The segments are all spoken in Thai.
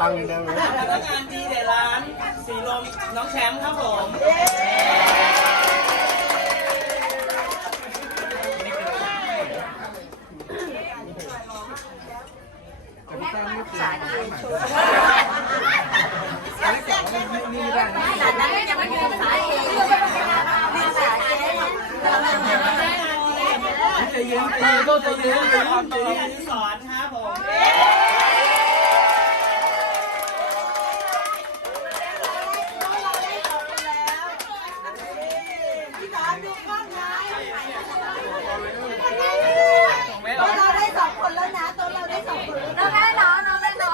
ตังค์เดียวเลยพนักงานดีเดร้านสีลมน้องแชมป์ครับผมจะยืนตีก็จะยืนพี่อนุสรณ์ครับผมพี่น้องดูกล้องนะโต๊ะเราได้สองคนแล้วนะโต๊ะเราได้สองคนแล้ว น้องได้เหรอน้องได้เหรอ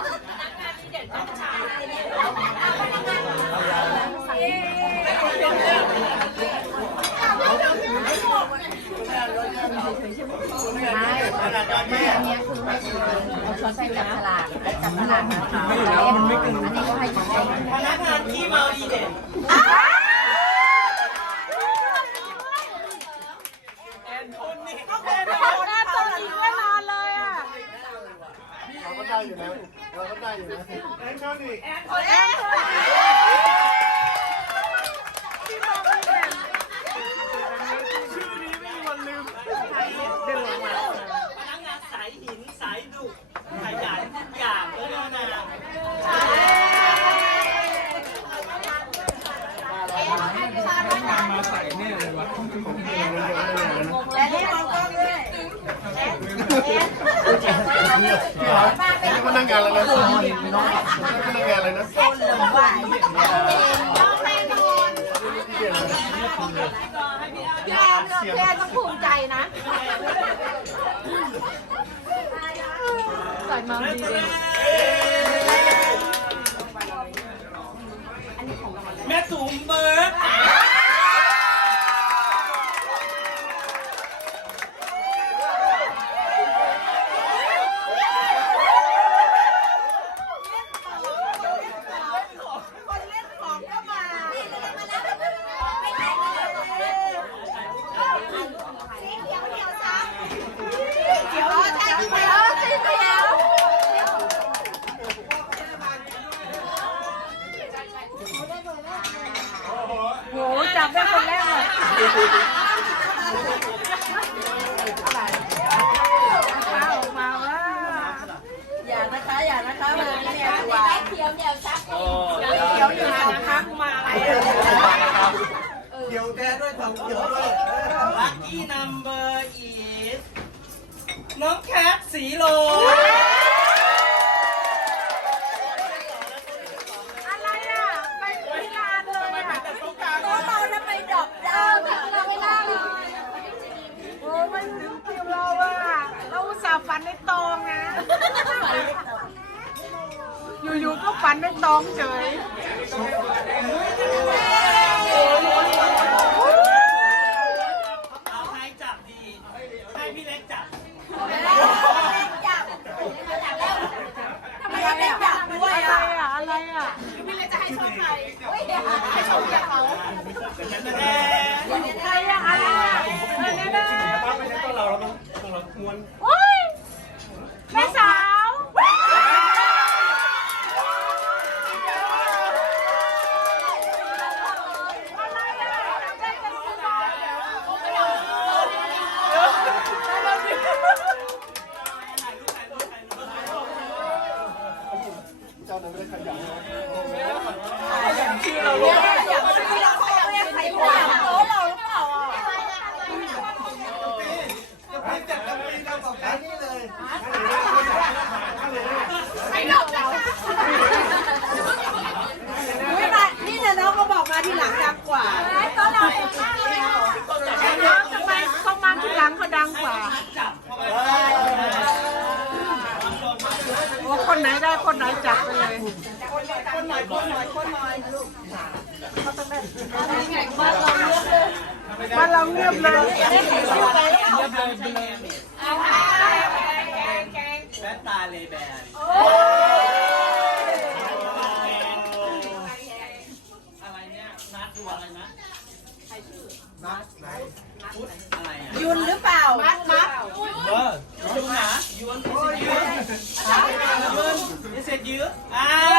ขนาดตอนนี้ อันนี้คือให้ซื้อเอา ช้อนใช้จับฉลากจับฉลากนะคะไม่แล้วอันนี้ก็ให้ใช้พนักงานขี้เมาดีเด่นเราก็ได้อยู่นะเราก็ได้อยู่นะแอนโทนักงานสายหินสายดุขยันทุกอย่างก็ได้นะ มาใส่แน่เลยวะ และนี่มองกล้องด้วย นี่พนักงงานอะไรนะพนักงงานอะไรนะพี่แอนพี่แอนต้องภูมิใจนะใส่มาดีเลยแม่จุ๋มเบิร์ด คนเล่นของก็มา เขียวใช่เขียวใช่เขียวโหจับได้คนแรกเลยมาออกมาว่า อย่านะคะอย่านะคะมาพี่แอนวาง เขียวเดี๋ยวซัก โอ้ เขียวอยู่สองครั้งมาอะไร เกี่ยวแกด้วยทำเกี่ยวด้วย ลัคกี้นัมเบอร์อีสน้องแคท สีโลอะไรอะไปที่ร้านเลยอะต๊ะเราทำไมดอกดาวเราไม่ได้เลยโอ้ไม่ถึงคิวเราอะเราอุตส่าห์ฝันในตองนะ อยู่ๆก็ฝันในตองเฉย เอาให้จับดี ให้พี่เล็กจับ จับทำไมเราไม่จับด้วย อะไร อะ อะ อะไรอะ แน่ ใครอะอะไรอะเออแน่ถ้าไม่ใช่ตัวเราเราต้งต้องเราม้วน ๆโอ้ยแม่สาว เจ้านั้นไม่ได้ขยัน อยากซื้อเราเขาเรียกใครวางโต๊ะเราหรือเปล่าอะไม่มานี่นะน้องเขาบอกมาทีหลังดังกว่าโต๊ะเรา แล้วทำไมเขามาทีหลังเขาดังกว่า จับเข้าไป โอ้คนไหนได้คนไหนจับไปเลย คนหน่อยคนหน่อยคนหน่อยลูก บ้านเราเงียบเลยแบทตาเลแบนอะไรเนี่ยนัดดูอะไรนะใครชื่อนัดไหนพุทธอะไรอะยุนหรือเปล่ามัดมัดเออยูนนะยูน is it ยูนยูน is it ยูอ่าอะไ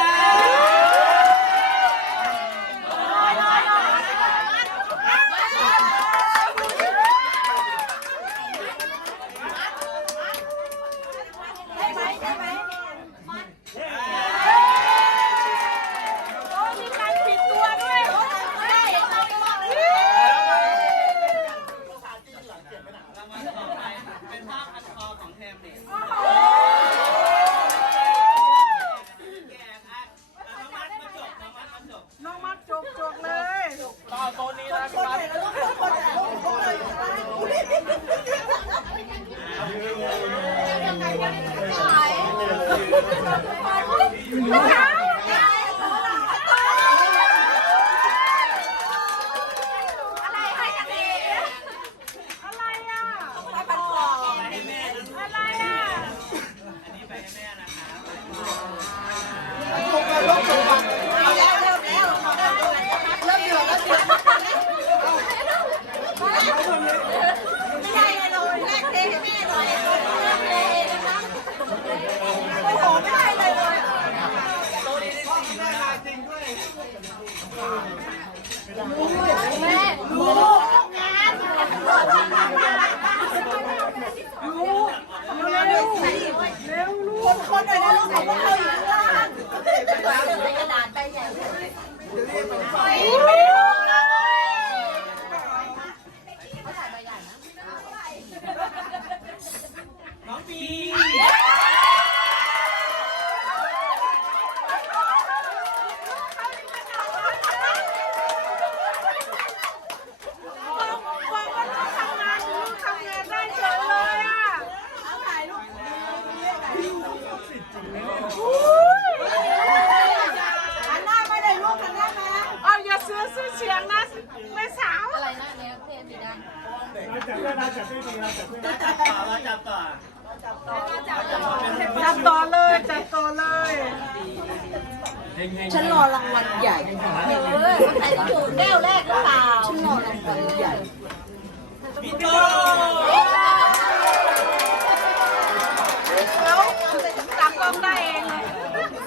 นไหนที่ถูกแก้วแรกหรือเปล่าฉันรอรางวัลใหญ่พี่โตแล้วจับต้องได้เองเลย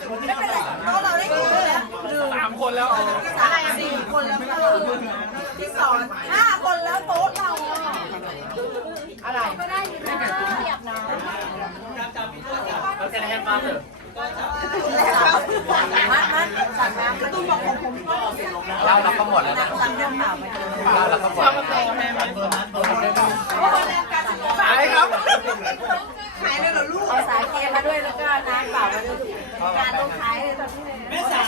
ไม่เป็นไรโต๊ะเราได้กี่คนแล้วสามคนแล้วสามสี่คนแล้วที่สอนห้าคนแล้วโต๊ะเราอะไรก็ได้อยู่นะเทียบนะจับจับพี่โตจับเราจะให้มาเถอะ มัดมัดสั่งน้ำกระตุ้นบอกผมผมก็เสร็จแล้วเราเราก็หมดแล้วนะสั่งน้ำเปล่าไปเราเราก็หมดแล้วนะสายครับ ขายเลยเหรอลูกเอาสายเคมาด้วยแล้วก็น้ำเปล่ามาด้วยการลงขายเลยตอนนี้แม่สา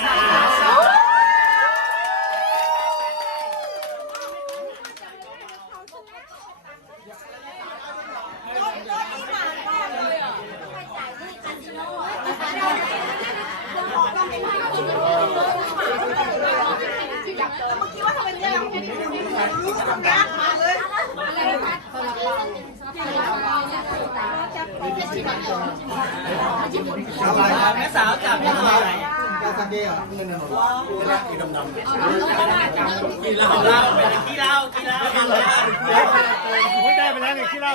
แม่สาวจับยังไงกินเหล้าเหล้าไปกินเหล้ากินเหล้ากินเหล้าไม่ได้ไปแล้วเนี่ยขี้เหล้า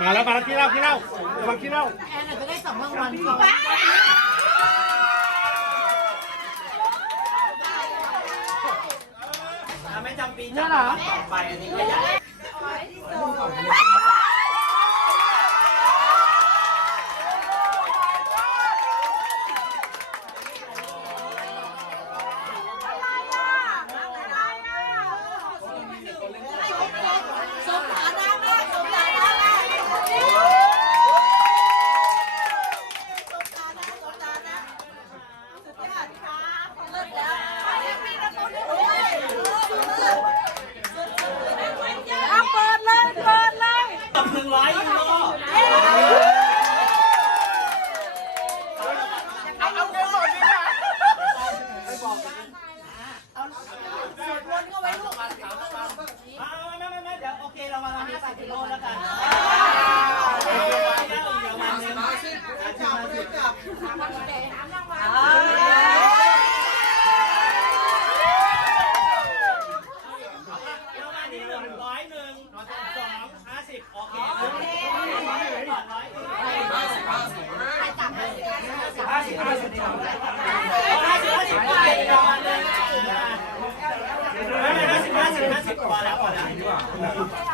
มาแล้วมาแล้วขี้เหล้าขี้เหล้าระวังขี้เหล้าไม่จำปีจับต่อไปอันนี้ก็ใหญ่ สมฐานะมากสมฐานะมากสมฐานะสมฐานะสุดยอดค่ะเลิศแล้วมีกระตุ้นด้วย เอาเปิดเลยเปิดเลย ตบหนึ่งร้อยยูโร เอาเอาเงินสดดีกว่า สวดมนต์ก็ไว้ลูก ไม่ไม่ไม่เดี๋ยวโอเคเรา มาทำที่ปาติโลแล้วกันเดี๋ยวมาหนึ่งจับเลยจับแล้ว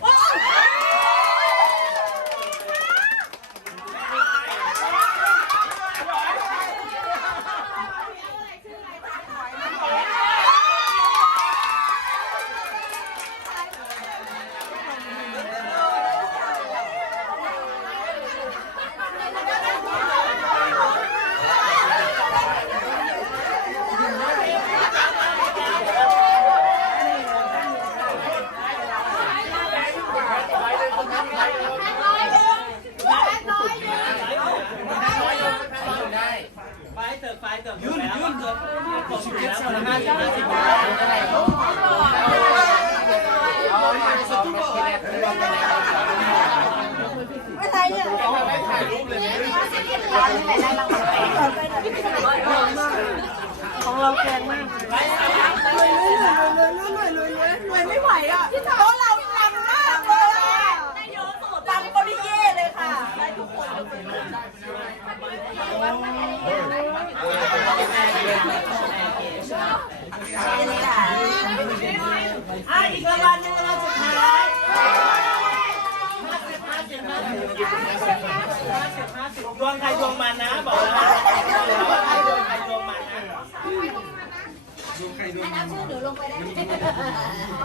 ของเราแพงมากไม่ไหวอะโต๊ะเราตังมากเลยตังปริเย่เลยค่ะ อะอีกรางวัลหนึ่งรางวัลสุดท้ายดวงใครดวงมันนะบอกแล้วว่าใครดวงใครดวงมันนะ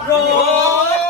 โร